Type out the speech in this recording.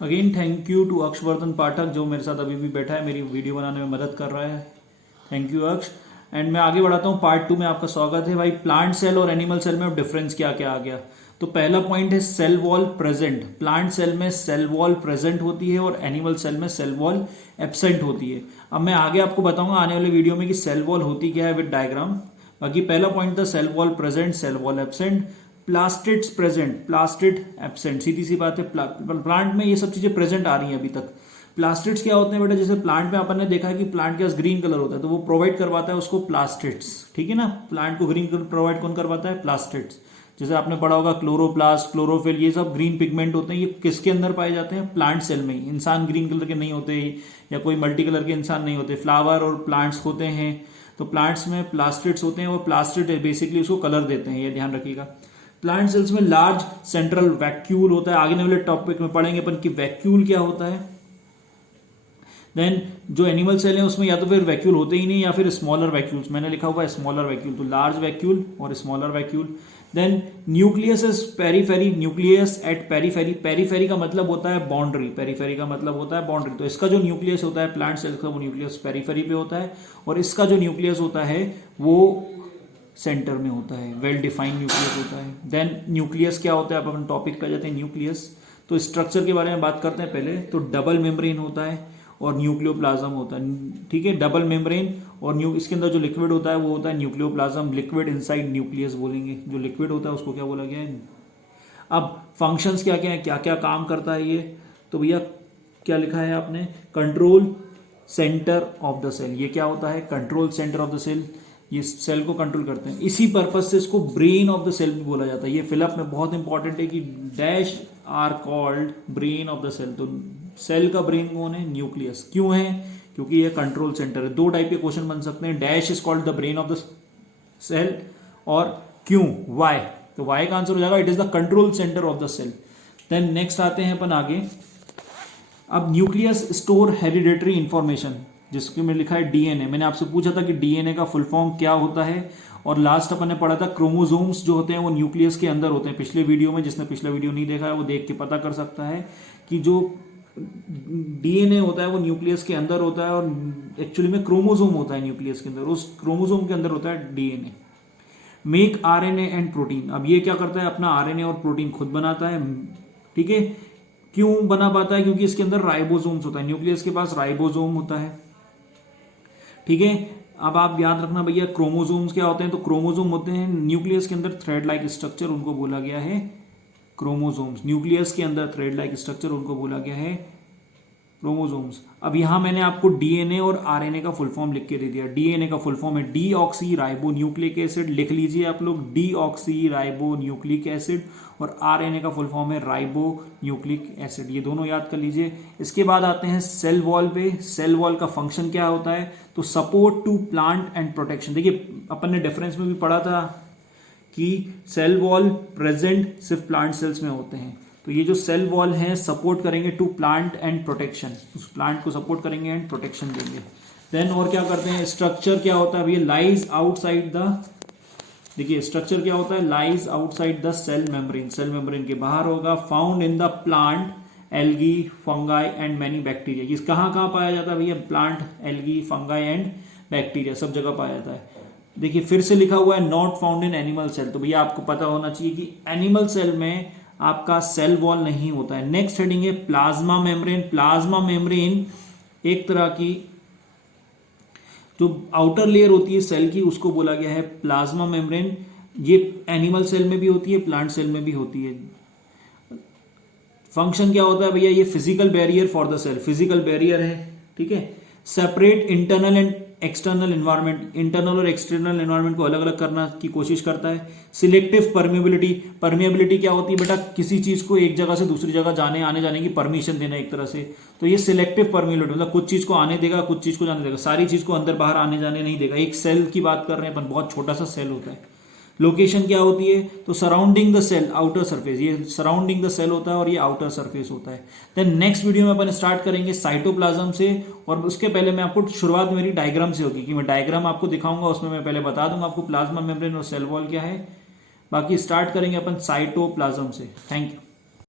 Again thank you to अक्षवर्धन पाठक जो मेरे साथ अभी भी बैठा है, मेरी वीडियो बनाने में मदद कर रहा है। थैंक यू अक्ष। एंड मैं आगे बढ़ाता हूँ, पार्ट 2 में आपका स्वागत है भाई। प्लांट सेल और एनिमल सेल में अब डिफरेंस क्या क्या आ गया। तो पहला पॉइंट है cell wall present. Plant cell में सेल वॉल प्रेजेंट होती है और एनिमल सेल में सेल वॉल एब्सेंट होती है। अब मैं आगे आपको बताऊंगा आने वाले वीडियो में कि सेल वॉल होती क्या है विद डायग्राम। बाकी पहला पॉइंट था cell wall present, cell wall absent. Plastids present, plastid absent. सीधी सी बात है, प्लांट में ये सब चीजें प्रेजेंट आ रही हैं अभी तक। प्लास्टिड्स क्या होते हैं बेटा, जैसे प्लांट में अपन ने देखा है कि प्लांट के पास ग्रीन कलर होता है तो वो प्रोवाइड करवाता है उसको प्लास्टिड्स, ठीक है ना। प्लांट को ग्रीन कलर प्रोवाइड कौन करवाता है, प्लास्टिड्स। जैसे आपने पढ़ा होगा क्लोरोप्लास्ट, क्लोरोफिल, ये सब ग्रीन पिगमेंट होते हैं। ये किसके अंदर पाए जाते हैं, प्लांट सेल में ही। इंसान ग्रीन कलर के नहीं होते या कोई मल्टी कलर के इंसान नहीं होते। फ्लावर और प्लांट्स होते हैं तो प्लांट्स में प्लास्टिड्स होते हैं और प्लास्टिड बेसिकली उसको कलर देते हैं, ये ध्यान रखिएगा। प्लांट सेल्स में लार्ज सेंट्रल वैक्यूल होता है। आगे वाले टॉपिक में पढ़ेंगे अपन कि वैक्यूल क्या होता है। देन जो एनिमल सेल है उसमें या तो फिर वैक्यूल होते ही नहीं या फिर स्मॉलर वैक्यूल्स। मैंने लिखा हुआ है स्मॉलर वैक्यूल, तो लार्ज वैक्यूल और smaller vacuole. Then nucleus is periphery, nucleus at periphery. Periphery का मतलब होता है बाउंड्री, पेरीफेरी का मतलब होता है बाउंड्री। तो इसका जो न्यूक्लियस होता है प्लांट सेल्स का, वो न्यूक्लियस पेरीफेरी पे होता है और इसका जो न्यूक्लियस होता है वो सेंटर में होता है, वेल डिफाइंड न्यूक्लियस होता है। देन न्यूक्लियस क्या होता है, अब अपन टॉपिक पे जाते हैं। न्यूक्लियस तो स्ट्रक्चर के बारे में बात करते हैं पहले। तो डबल मेम्ब्रेन होता है और न्यूक्लियोप्लाज्म होता है, ठीक है। डबल मेम्ब्रेन और इसके अंदर जो लिक्विड होता है वो होता है न्यूक्लियोप्लाज्म। लिक्विड इनसाइड न्यूक्लियस बोलेंगे, जो लिक्विड होता है उसको क्या बोला गया है। अब फंक्शंस क्या क्या है, क्या क्या काम करता है ये, तो भैया क्या लिखा है आपने, control centre of the cell. ये क्या होता है, control centre of the cell. ये सेल को कंट्रोल करते हैं। इसी पर्पज से इसको ब्रेन ऑफ द सेल भी बोला जाता है। ये फिलअप में बहुत इंपॉर्टेंट है कि dash are called brain of the cell. तो सेल का ब्रेन कौन है, न्यूक्लियस। क्यों है, क्योंकि ये कंट्रोल सेंटर है। दो टाइप के क्वेश्चन बन सकते हैं, dash is called the brain of the cell और क्यों, वाई। तो वाई का आंसर हो जाएगा it is the control centre of the cell. Then next आते हैं अपन आगे। अब न्यूक्लियस स्टोर हेरिडेटरी इंफॉर्मेशन, जिसके में लिखा है डीएनए। मैंने आपसे पूछा था कि डीएनए का फुल फॉर्म क्या होता है और लास्ट अपन ने पढ़ा था क्रोमोसोम्स जो होते हैं वो न्यूक्लियस के अंदर होते हैं पिछले वीडियो में। जिसने पिछला वीडियो नहीं देखा है वो देख के पता कर सकता है कि जो डीएनए होता है वो न्यूक्लियस के अंदर होता है और एक्चुअली में क्रोमोसोम होता है न्यूक्लियस के अंदर, उस क्रोमोसोम के अंदर होता है DNA. Make RNA and protein, अब ये क्या करता है, अपना आरएनए और प्रोटीन खुद बनाता है, ठीक है। क्यों बना पाता है, क्योंकि इसके अंदर राइबोसोम्स होता है, न्यूक्लियस के पास राइबोसोम होता है, ठीक है। अब आप याद रखना भैया क्रोमोसोम्स क्या होते हैं, तो क्रोमोसोम होते हैं न्यूक्लियस के अंदर थ्रेड लाइक स्ट्रक्चर, उनको बोला गया है क्रोमोसोम्स। न्यूक्लियस के अंदर थ्रेड लाइक स्ट्रक्चर, उनको बोला गया है क्रोमोसोम्स। अब यहां मैंने आपको डीएनए और आरएनए का फुल फॉर्म लिख के दे दिया। डीएनए का फुल फॉर्म है डीऑक्सी राइबो न्यूक्लिक एसिड, लिख लीजिए आप लोग डीऑक्सी राइबो न्यूक्लिक एसिड। और आरएनए का फुल फॉर्म है राइबो न्यूक्लिक एसिड, ये दोनों याद कर लीजिए। इसके बाद आते हैं सेल वॉल पे। सेल वॉल का फंक्शन क्या होता है, तो support to plant and protection. देखिए अपन ने डिफरेंस में भी पढ़ा था कि सेल वॉल प्रेजेंट सिर्फ प्लांट सेल्स में होते हैं। तो ये जो सेल वॉल है सपोर्ट करेंगे टू प्लांट एंड प्रोटेक्शन, उस प्लांट को सपोर्ट करेंगे एंड प्रोटेक्शन देंगे। देन और क्या करते हैं, स्ट्रक्चर क्या होता है भैया, लाइज आउटसाइड द, देखिए स्ट्रक्चर क्या होता है, lies outside the cell membrane, cell membrane के बाहर होगा। Found in the plant algae fungi and many bacteria. ये कहाँ पाया जाता है भैया, plant algae fungi and bacteria सब जगह पाया जाता है। देखिए फिर से लिखा हुआ है not found in animal cell. तो भैया आपको पता होना चाहिए कि एनिमल सेल में आपका सेल वॉल नहीं होता है। नेक्स्ट हेडिंग है प्लाज्मा मेम्ब्रेन। प्लाज्मा मेम्ब्रेन एक तरह की जो आउटर लेयर होती है सेल की, उसको बोला गया है प्लाज्मा मेम्ब्रेन। ये एनिमल सेल में भी होती है, प्लांट सेल में भी होती है। फंक्शन क्या होता है भैया, ये physical barrier for the cell, physical barrier है, ठीक है। Separate internal and external environment, internal और एक्सटर्नल एनवायरनमेंट को अलग अलग करना की कोशिश करता है। सिलेक्टिव परमेबिलिटी, परमेबिलिटी क्या होती है बेटा, किसी चीज को एक जगह से दूसरी जगह आने जाने की परमिशन देना एक तरह से। तो ये सिलेक्टिव परमेबिलिटी मतलब कुछ चीज को आने देगा, कुछ चीज को जाने देगा, सारी चीज को अंदर बाहर आने जाने नहीं देगा। एक सेल की बात कर रहे हैं अपन, बहुत छोटा सा सेल होता है। लोकेशन क्या होती है, तो surrounding the cell, outer surface, ये सराउंडिंग द सेल होता है और ये आउटर सरफेस होता है। देन नेक्स्ट वीडियो में अपन स्टार्ट करेंगे साइटोप्लाज्म से, और उसके पहले मैं आपको शुरुआत मेरी डायग्राम से होगी कि मैं डायग्राम आपको दिखाऊंगा, उसमें मैं पहले बता दूंगा आपको प्लाज्मा मेम्ब्रेन और सेल वॉल क्या है। बाकी स्टार्ट करेंगे अपन साइटोप्लाज्म से। Thank you.